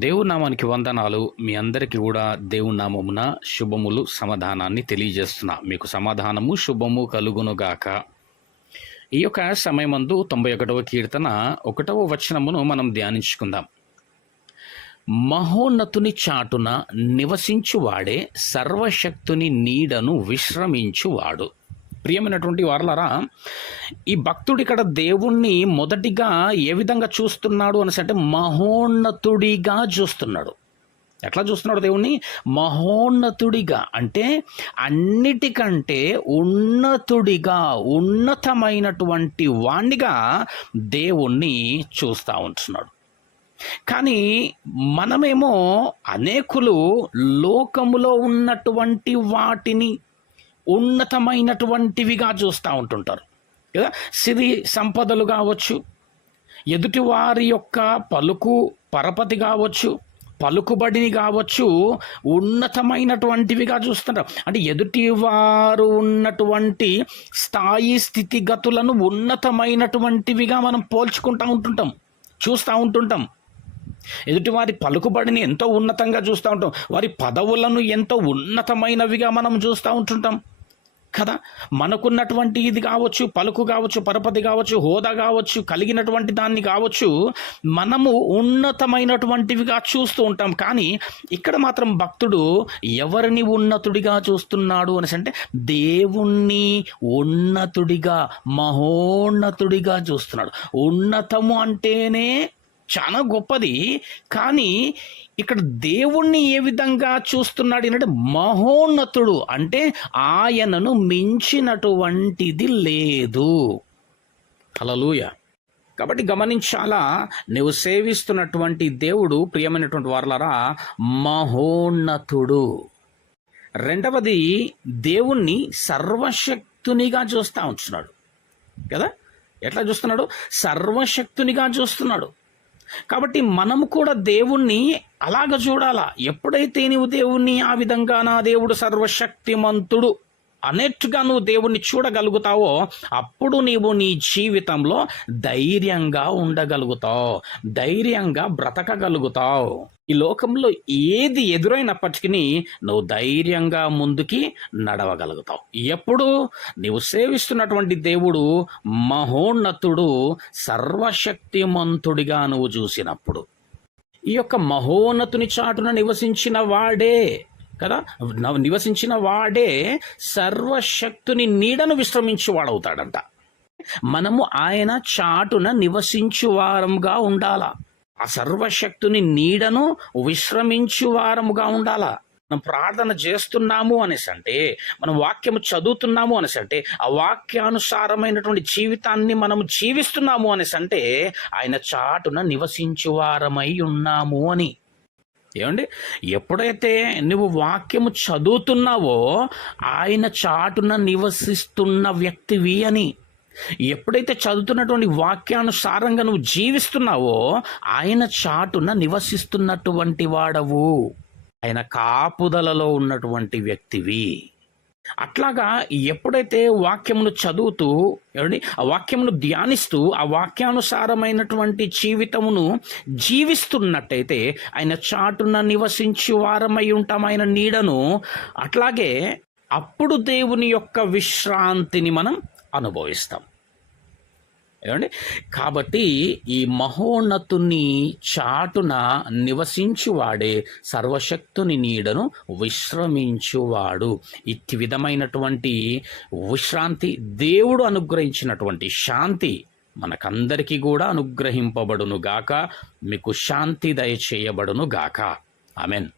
దేవుని నామానికి వందనాలు. మీ అందరికీ కూడా దేవుని నామమున శుభములు సమాధానాన్ని తెలియజేస్తున్నా. మీకు సమాధానము శుభము కలుగునుగాక. ఈ యొక్క సమయమందు 91వ కీర్తన 1వ వచనమును మనం ధ్యానించుకుందాం. మహోన్నతుని చాటున నివసించువాడే సర్వశక్తుని నీడను విశ్రమించువాడు. ప్రియమైనటువంటి వారలారా, ఈ భక్తుడు ఇక్కడ దేవుణ్ణి మొదటిగా ఏ విధంగా చూస్తున్నాడు అంటే మహోన్నతుడిగా చూస్తున్నాడు. ఎట్లా చూస్తున్నాడు దేవుణ్ణి? మహోన్నతుడిగా అంటే అన్నిటికంటే ఉన్నతుడిగా, ఉన్నతమైనటువంటి వాణ్ణిగా దేవుణ్ణి చూస్తూ ఉంటున్నాడు. కానీ మనమేమో అనేకులు లోకములో ఉన్నటువంటి వాటిని ఉన్నతమైనటువంటివిగా చూస్తూ ఉంటుంటారు కదా. సిరి సంపదలు కావచ్చు, ఎదుటివారి యొక్క పరపతి కావచ్చు, పలుకుబడిని కావచ్చు, ఉన్నతమైనటువంటివిగా చూస్తుంటారు. అంటే ఎదుటివారు ఉన్నటువంటి స్థాయి స్థితిగతులను ఉన్నతమైనటువంటివిగా మనం పోల్చుకుంటూ చూస్తూ ఉంటుంటాం. ఎదుటివారి పలుకుబడిని ఎంతో ఉన్నతంగా చూస్తూ ఉంటాం, వారి పదవులను ఎంతో ఉన్నతమైనవిగా మనం చూస్తూ ఉంటుంటాం కదా. మనకున్నటువంటి ఇది కావచ్చు, పలుకు కావచ్చు, పరపతి కావచ్చు, హోదా కావచ్చు, కలిగినటువంటి దాన్ని కావచ్చు, మనము ఉన్నతమైనటువంటివిగా చూస్తూ ఉంటాం. కానీ ఇక్కడ మాత్రం భక్తుడు ఎవరిని ఉన్నతుడిగా చూస్తున్నాడు అంటే దేవుణ్ణి ఉన్నతుడిగా, మహోన్నతుడిగా చూస్తున్నాడు. ఉన్నతము అంటేనే చాలా గొప్పది. కానీ ఇక్కడ దేవుణ్ణి ఏ విధంగా చూస్తున్నాడు అంటే మహోన్నతుడు అంటే ఆయనను మించినటువంటిది లేదు. హల్లెలూయా. కాబట్టి గమనించాలా, నువ్వు సేవిస్తున్నటువంటి దేవుడు, ప్రియమైనటువంటి వారలారా, మహోన్నతుడు. రెండవది, దేవుణ్ణి సర్వశక్తునిగా చూస్తూ ఉంటున్నాడు కదా. ఎట్లా చూస్తున్నాడు? సర్వశక్తునిగా చూస్తున్నాడు. కాబట్టి మనము కూడా దేవుణ్ణి అలాగ చూడాలా. ఎప్పుడైతే నీవు దేవుణ్ణి ఆ విధంగా నా దేవుడు సర్వశక్తిమంతుడు అనేట్టుగా నువ్వు దేవుణ్ణి చూడగలుగుతావో అప్పుడు నీవు నీ జీవితంలో ధైర్యంగా ఉండగలుగుతావు, ధైర్యంగా బ్రతకగలుగుతావు. ఈ లోకంలో ఏది ఎదురైనప్పటికీ నువ్వు ధైర్యంగా ముందుకి నడవగలుగుతావు. ఎప్పుడు నీవు సేవిస్తున్నటువంటి దేవుడు మహోన్నతుడు, సర్వశక్తిమంతుడిగా నువ్వు చూసినప్పుడు. ఈ యొక్క మహోన్నతుని చాటున నివసించిన వాడే కదా, నివసించిన వాడే సర్వశక్తుని నీడను విశ్రమించువాడవుతాడంట. మనము ఆయన చాటున నివసించువారముగా ఉండాలా, ఆ సర్వశక్తుని నీడను విశ్రమించువారముగా ఉండాలా. మనం ప్రార్థన చేస్తున్నాము అంటే, మనం వాక్యము చదువుతున్నాము అంటే, ఆ వాక్యానుసారమైనటువంటి జీవితాన్ని మనము జీవిస్తున్నాము అంటే ఆయన చాటున నివసించువారమై ఉన్నాము అని. ఏమండి, ఎప్పుడైతే నువ్వు వాక్యము చదువుతున్నావో ఆయన చాటున నివసిస్తున్న వ్యక్తివి అని. ఎప్పుడైతే చదువుతున్నటువంటి వాక్యానుసారంగా నువ్వు జీవిస్తున్నావో ఆయన చాటున నివసిస్తున్నటువంటి వాడవు, ఆయన కాపుదలలో ఉన్నటువంటి వ్యక్తివి. అట్లాగా ఎప్పుడైతే వాక్యమును చదువుతూ, ఆ వాక్యమును ధ్యానిస్తూ, ఆ వాక్యానుసారమైనటువంటి జీవితమును జీవిస్తున్నట్టయితే ఆయన చాటున నివసించు వారమై ఉంటాం, ఆయన నీడను. అట్లాగే అప్పుడు దేవుని యొక్క విశ్రాంతిని మనం అనుభవిస్తాం. ఏమండి, కాబట్టి ఈ మహోన్నతుని చాటున నివసించువాడే సర్వశక్తుని నీడను విశ్రమించువాడు. ఇట్టి విధమైనటువంటి విశ్రాంతి, దేవుడు అనుగ్రహించినటువంటి శాంతి మనకందరికీ కూడా అనుగ్రహింపబడును గాక. మీకు శాంతి దయచేయబడును గాక. ఆమెన్.